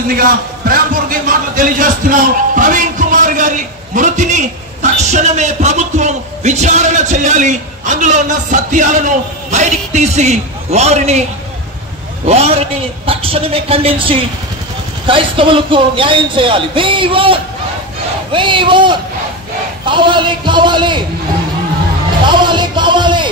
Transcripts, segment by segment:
రావాల్సిందిగా ప్రేమపూర్వక మాటలు తెలియజేస్తున్నాం. ప్రవీణ్ కుమార్ గారి మృతిని తక్షణమే ప్రభుత్వం విచారణ చేయాలి. అందులో ఉన్న సత్యాలను బయటికి తీసి వారిని తక్షణమే ఖండించి క్రైస్తవులకు న్యాయం చేయాలి. కావాలి కావాలి కావాలి కావాలి.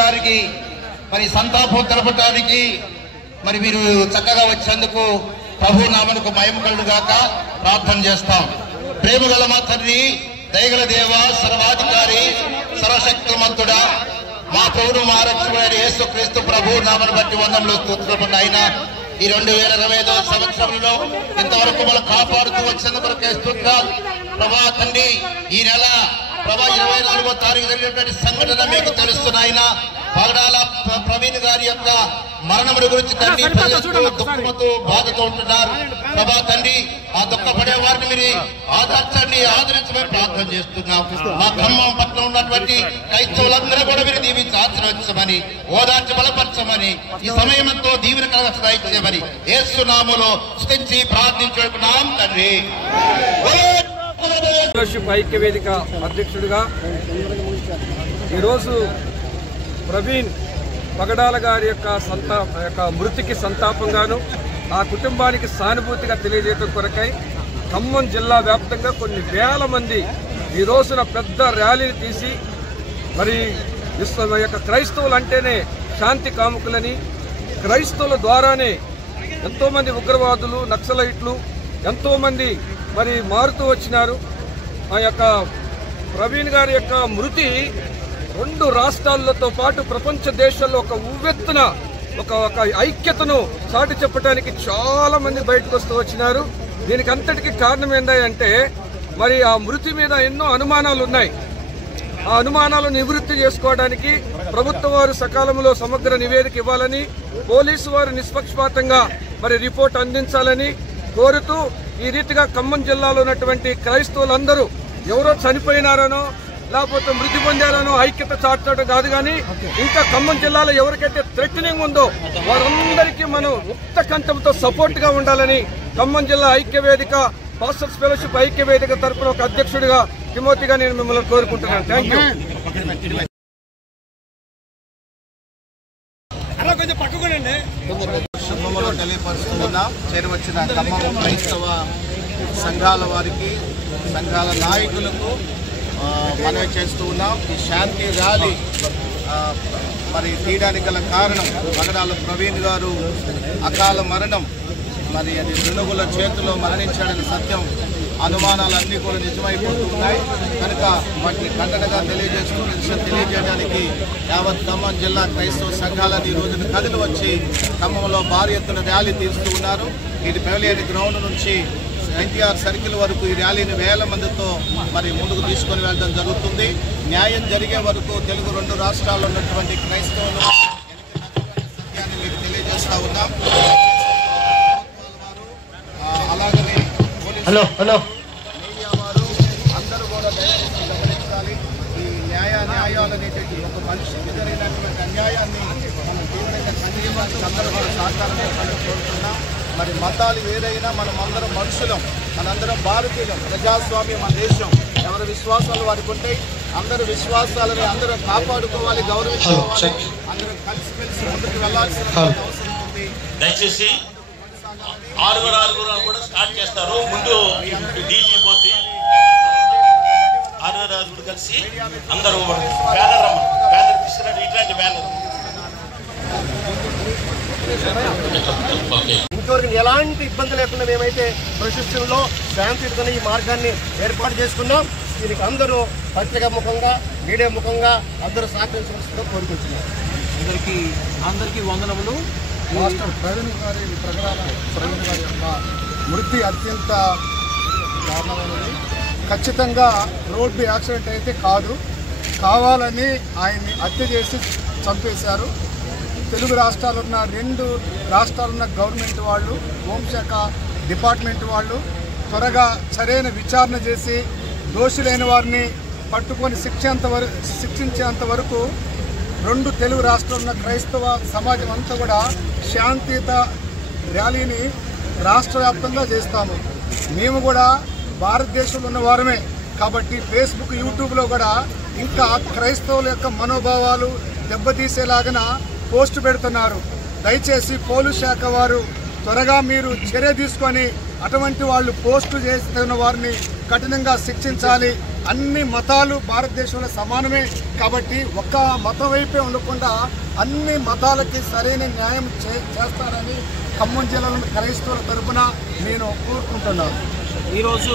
గారికి మరి సంతాపం తెలపడానికి మరి మీరు చక్కగా వచ్చేందుకు ప్రభు నామమునకు మహిమ కలుగుగాక ప్రార్థన చేస్తాం. ప్రేమగల మా తండ్రి, దయగల దేవ, సర్వాధికారి, సర్వశక్తిమంతుడా, మా ప్రభువు మా రక్షకుడైన యేసుక్రీస్తు ప్రభు నామమును బట్టి వందనములు స్తుతులు. అయినా ఈ 2025వ సంవత్సరంలో ఇంతవరకు మనం కాపాడుతూ వచ్చినందుకు స్తోత్రాలు ప్రభా. తండ్రి, ఈ నెల ప్రభా 24వ తారీఖు జరిగినటువంటి సంఘటన మీకు తెలుస్తున్నాయిన పగడాల ప్రవీణ్ గారి యొక్క మరణముల గురించి తండ్రి దుఃఖంతో బాధతో ఉంటున్నారు ప్రభా. తండ్రి, ఆ దుఃఖపడే వారిని మీరు ఆదర్శండి, ఆదరించమని ప్రార్థన చేస్తున్నాం. మా ఖమ్మం పట్ల ఉన్నటువంటి క్రైస్తవులందరూ కూడా మీరు దీవించి ఆశీర్వదించమని, ఓదార్చి బలపరచమని, ఈ సమయంతో దీవెన కలగచ్చమని యేసు నామములో స్తుతించి ప్రార్థించుకుంటున్నాం తండ్రి. ఐక్య వేదిక అధ్యక్షుడిగా ఈరోజు ప్రవీణ్ పగడాల గారి యొక్క మృతికి సంతాపంగాను ఆ కుటుంబానికి సానుభూతిగా తెలియజేయడం కొరకై ఖమ్మం జిల్లా వ్యాప్తంగా కొన్ని వేల మంది ఈ రోజున పెద్ద ర్యాలీని తీసి మరి యొక్క క్రైస్తవులు అంటేనే శాంతి కాముకులని, క్రైస్తవుల ద్వారానే ఎంతోమంది ఉగ్రవాదులు, నక్సలైట్లు ఎంతోమంది మరి మారుతూ వచ్చినారు. ఆ యొక్క ప్రవీణ్ గారి యొక్క మృతి 2 రాష్ట్రాలతో పాటు ప్రపంచ దేశాల్లో ఒక ఉవ్వెత్తున ఒక ఐక్యతను చాటి చెప్పడానికి చాలా మంది బయటకు వస్తూ వచ్చినారు. దీనికి అంతటికి కారణం ఏంటంటే మరి ఆ మృతి మీద ఎన్నో అనుమానాలు ఉన్నాయి. ఆ అనుమానాలను నివృత్తి చేసుకోవడానికి ప్రభుత్వం వారు సకాలంలో సమగ్ర నివేదిక ఇవ్వాలని, పోలీసు వారు నిష్పక్షపాతంగా మరి రిపోర్ట్ అందించాలని కోరుతూ ఈ రీతిగా ఖమ్మం జిల్లాలో ఉన్నటువంటి క్రైస్తవులందరూ ఎవరో చనిపోయినారనో లేకపోతే మృతి పొందారనో ఐక్యత చాటడం కాదు, కానీ ఇంకా ఖమ్మం జిల్లాలో ఎవరికైతే థ్రెటనింగ్ ఉందో వారందరికీ మనం ముక్త కంఠంతో సపోర్ట్ గా ఉండాలని ఖమ్మం జిల్లా ఐక్య వేదిక, పాస్టర్స్ ఫెలోషిప్ ఐక్య వేదిక తరఫున ఒక అధ్యక్షుడిగా తిమోతిగా నేను మిమ్మల్ని కోరుకుంటున్నాను. Thank you. తెలియపరుస్తున్నాం. చేరవచ్చిన ఖమ్మం క్రైస్తవ సంఘాల వారికి, సంఘాల నాయకులకు మనవి చేస్తూ ఉన్నాం. ఈ శాంతి ర్యాలీ మరి తీయడానికి గల కారణం పగడాల ప్రవీణ్ గారు అకాల మరణం. మరి అది దుండగుల చేతిలో మరణించాడని సత్యం, అనుమానాలన్నీ కూడా నిజమైపోతూ ఉన్నాయి. కనుక వాటిని ఖండనగా తెలియజేయడానికి యావత్ ఖమ్మం జిల్లా క్రైస్తవ సంఘాలని ఈ రోజున కదిలి వచ్చి ఖమ్మంలో భారీ ఎత్తున ర్యాలీ తీస్తూ ఉన్నారు. ఇది పెవలియన్ గ్రౌండ్ నుంచి ఎన్టీఆర్ సర్కిల్ వరకు ఈ ర్యాలీని వేల మందితో మరి ముందుకు తీసుకొని వెళ్ళడం జరుగుతుంది. న్యాయం జరిగే వరకు తెలుగు 2 రాష్ట్రాల్లో ఉన్నటువంటి క్రైస్తవులు సత్యాన్ని మీకు తెలియజేస్తా ఉన్నాం. అలాగనే మీడియా వారు అందరూ కూడా దయచేసి గమనించాలి. ఈ న్యాయాలనేటువంటి ఒక మనిషికి జరిగినటువంటి అన్యాయాన్ని మనం తీవ్రంగా ఖండించడానికి అందరూ కూడా సహకారం చేయాలని కోరుతున్నాం. మరి మతాలు ఏదైనా మనం అందరం మనుషులం, మనందరం భారతీయులం, ప్రజాస్వామ్యం మన దేశం. ఎవరి విశ్వాసాలు వారికి ఉంటాయి. అందరి విశ్వాసాలని అందరూ కాపాడుకోవాలి, గౌరవించుకోవాలి, అందరం కలిసిమెలిసి ముందుకు వెళ్లాల్సిన అవసరం ఉంది. దయచేసి 6 కూడా స్టార్ట్ చేస్తారు. ముందు డీజీ పోతే 6 కలిసి అందరూ బ్యానర్ తీసుకురండి. ఇట్లాంటి బ్యానర్ ఇంతవరకు ఎలాంటి ఇబ్బంది లేకుండా మేమైతే ప్రశస్తంలో శాంతియుతంగా ఈ మార్గాన్ని ఏర్పాటు చేసుకున్నాం. దీనికి అందరూ పత్రికా ముఖంగా, మీడియా ముఖంగా అందరూ సహకరించవలసిందిగా కోరుకుంటున్నాం. అందరికీ వందనములు. మాస్టర్ ప్రవీణ్ గారి ప్రవీణ్ గారి యొక్క మృతి అత్యంత దారుణమైనది. ఖచ్చితంగా రోడ్డు యాక్సిడెంట్ అయితే కాదు, కావాలని ఆయన్ని హత్య చేసి చంపేశారు. తెలుగు రాష్ట్రాలున్న 2 రాష్ట్రాలున్న గవర్నమెంట్ వాళ్ళు, హోంశాఖ డిపార్ట్మెంట్ వాళ్ళు త్వరగా సరైన విచారణ చేసి దోషులైన వారిని పట్టుకొని శిక్షించేంత వరకు 2 తెలుగు రాష్ట్రాలున్న క్రైస్తవ సమాజం అంతా కూడా శాంతియుత ర్యాలీని రాష్ట్ర వ్యాప్తంగా చేస్తాము. మేము కూడా భారతదేశంలో ఉన్న వారమే కాబట్టి ఫేస్బుక్, యూట్యూబ్లో కూడా ఇంకా క్రైస్తవుల యొక్క మనోభావాలు దెబ్బతీసేలాగన పోస్టు పెడుతున్నారు. దయచేసి పోలీస్ శాఖ వారు త్వరగా మీరు చర్య తీసుకొని అటువంటి వాళ్ళు పోస్టు చేస్తున్న వారిని కఠినంగా శిక్షించాలి. అన్ని మతాలు భారతదేశంలో సమానమే కాబట్టి ఒక్క మతం వైపే ఉండకుండా అన్ని మతాలకి సరైన న్యాయం చేస్తారని ఖమ్మం జిల్లాలోని క్రైస్తవుల తరపున నేను కోరుకుంటున్నాను. ఈరోజు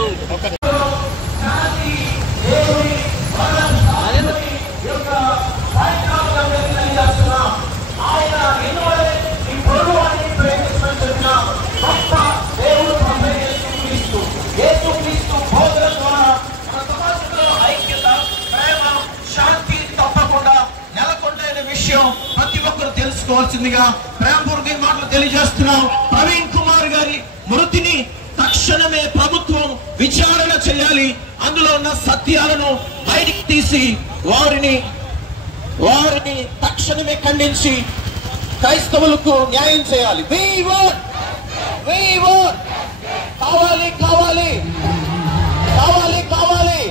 ప్రతి ఒక్కరు తెలుసుకోవాల్సిందిగా ప్రేమపూర్వక మాటలు తెలియజేస్తున్నాం. ప్రవీణ్ కుమార్ గారి మృతిని తక్షణమే ప్రభుత్వం విచారణ చేయాలి. అందులో ఉన్న సత్యాలను బయటికి తీసి వారిని తక్షణమే ఖండించి క్రైస్తవులకు న్యాయం చేయాలి. కావాలి కావాలి కావాలి కావాలి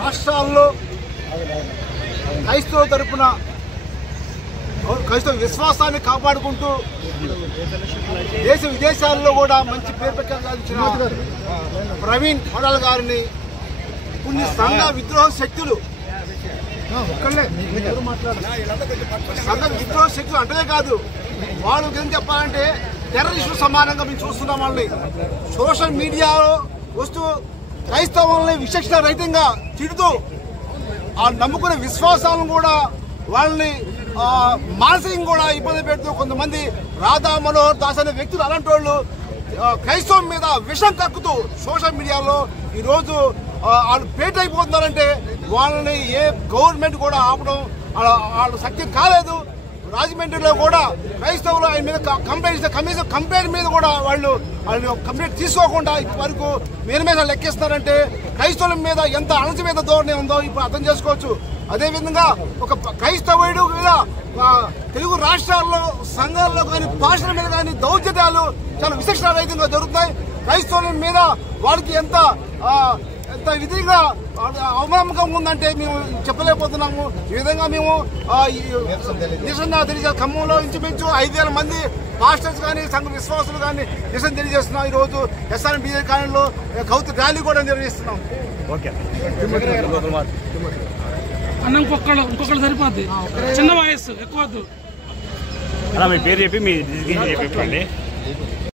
రాష్ట్రాల్లో క్రైస్తవ తరపున క్రైస్తవ విశ్వాసాన్ని కాపాడుకుంటూ దేశ విదేశాల్లో కూడా మంచి పేరు ప్రఖ్యాతించిన ప్రవీణ్ కొడాల గారిని కొన్ని సంఘ విద్రోహ శక్తులు సంఘ విద్రోహ శక్తులు అంటే కాదు, వాళ్ళు గురించి చెప్పాలంటే టెర్రరిస్టులు సమానంగా మేము చూస్తున్నాం. వాళ్ళని సోషల్ మీడియాలో వస్తూ క్రైస్తవుల్ని విచక్షణ రహితంగా తిడుతూ ఆ నమ్ముకునే విశ్వాసాలను కూడా వాళ్ళని మానసికంగా కూడా ఇబ్బంది పెడుతూ కొంతమంది రాధా మనోహర్ దాస్ అనే వ్యక్తులు అలాంటి వాళ్ళు క్రైస్తవం మీద విషం కక్కుతూ సోషల్ మీడియాలో ఈరోజు వాళ్ళు పేట అయిపోతున్నారంటే వాళ్ళని ఏ గవర్నమెంట్ కూడా ఆపడం వాళ్ళ శక్తి కాలేదు. రాజమండ్రిలో కూడా క్రైస్తవులు ఆయన మీద కంప్లైంట్ కనీసం కంప్లైంట్ మీద కూడా వాళ్ళు కంప్లైంట్ తీసుకోకుండా ఇప్పటి వరకు మీద లెక్కిస్తున్నారంటే క్రైస్తవుల మీద ఎంత అణచివేత ధోరణి ఉందో ఇప్పుడు అర్థం చేసుకోవచ్చు. అదేవిధంగా ఒక క్రైస్తవుడు మీద తెలుగు రాష్ట్రాల్లో సంఘాల్లో కానీ భాషల మీద కానీ దౌర్జన్యాలు చాలా విచక్షణ రహితంగా జరుగుతున్నాయి. క్రైస్తవుల మీద వాళ్ళకి ఎంత విధిగా అవమానకంగా ఉందంటే మేము చెప్పలేకపోతున్నాము. ఈ విధంగా మేము నిరసన తెలియజే ఖమ్మంలో ఇంచుమించు 5,000 మంది పాస్టర్స్ కానీ సంఘ విశ్వాసులు కానీ నిరసన తెలియజేస్తున్నాం. ఈ రోజు ఎస్ఆర్ఎం బీజే కాలనీలో కౌతు ర్యాలీ కూడా నిర్వహిస్తున్నాం. అన్న ఇంకొకళ్ళు సరిపోద్ది, చిన్న వయస్సు ఎక్కువ. మీ పేరు చెప్పి మీ చెప్పండి.